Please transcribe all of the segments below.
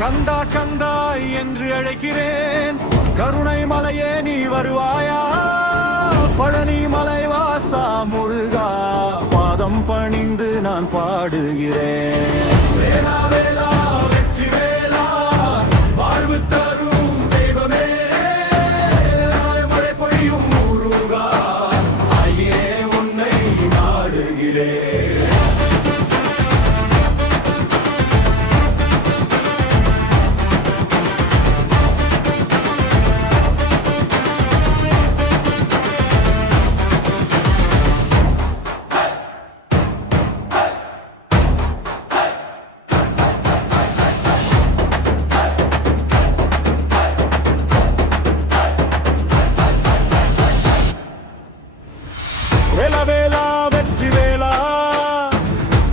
கந்தா கந்தா என்று அழைக்கிறேன், கருணை மலையே நீ வருவாயா? பழனி மலைவாசா முருகா, பாதம் பணிந்து நான் பாடுகிறேன். வேலா வேலா வெற்றி வேலா, வாழ்வு தரும் தெய்வமே, மழை பொழியும் முருகா, ஐயே உன்னை நாடுகிறேன். வேலா வேலா வெற்றி வேலா,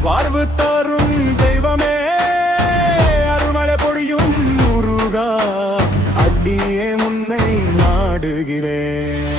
வாழ்வு தரும் தெய்வமே, அருள்மழை பொழியும் முருகா, அடியே முன்னை நாடுகிறேன்.